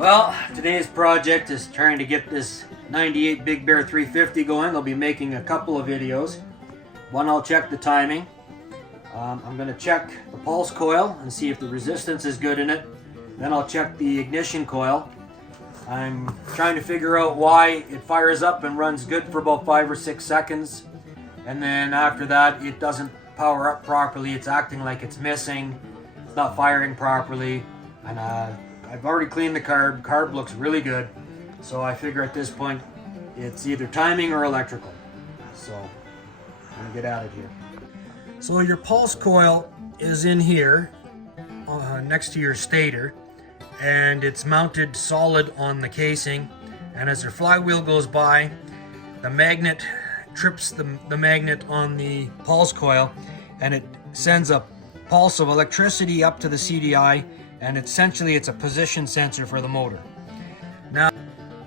Well, today's project is trying to get this 98 Big Bear 350 going. I'll be making a couple of videos. One, I'll check the timing. I'm going to check the pulse coil and see if the resistance is good in it. Then I'll check the ignition coil. I'm trying to figure out why it fires up and runs good for about 5 or 6 seconds. And then after that, it doesn't power up properly. It's acting like it's missing. It's not firing properly. And I've already cleaned the carb. Carb looks really good. So I figure at this point, it's either timing or electrical. So I'm gonna get at it here. So your pulse coil is in here next to your stator, and it's mounted solid on the casing. And as your flywheel goes by, the magnet trips the magnet on the pulse coil, and it sends a pulse of electricity up to the CDI, and essentially it's a position sensor for the motor. Now,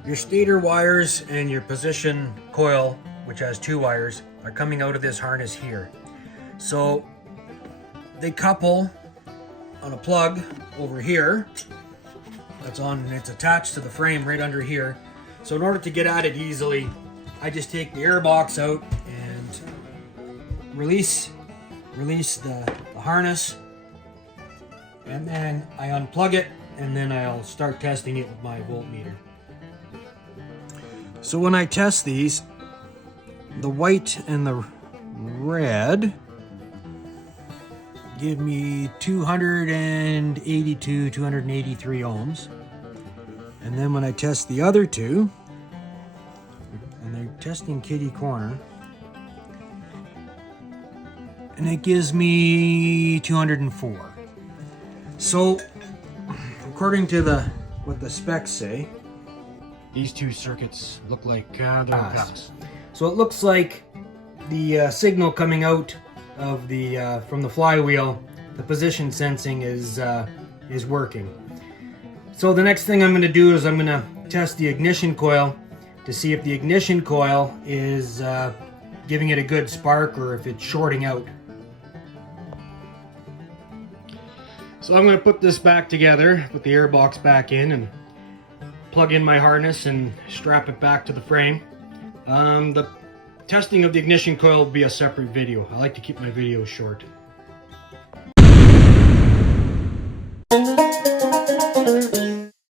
your stator wires and your position coil, which has 2 wires, are coming out of this harness here. So they couple on a plug over here. It's attached to the frame right under here. So in order to get at it easily, I just take the air box out and release the harness, and then I unplug it, and then I'll start testing it with my voltmeter. So when I test these, the white and the red give me 282, 283 ohms. And then when I test the other two, and they're testing kitty corner, and it gives me 204. So, according to what the specs say, these 2 circuits look like they're pass. So it looks like the signal coming out of the from the flywheel, the position sensing is working. So the next thing I'm going to do is I'm going to test the ignition coil to see if the ignition coil is giving it a good spark or if it's shorting out. So I'm going to put this back together, put the air box back in, and plug in my harness and strap it back to the frame. The testing of the ignition coil will be a separate video. I like to keep my videos short.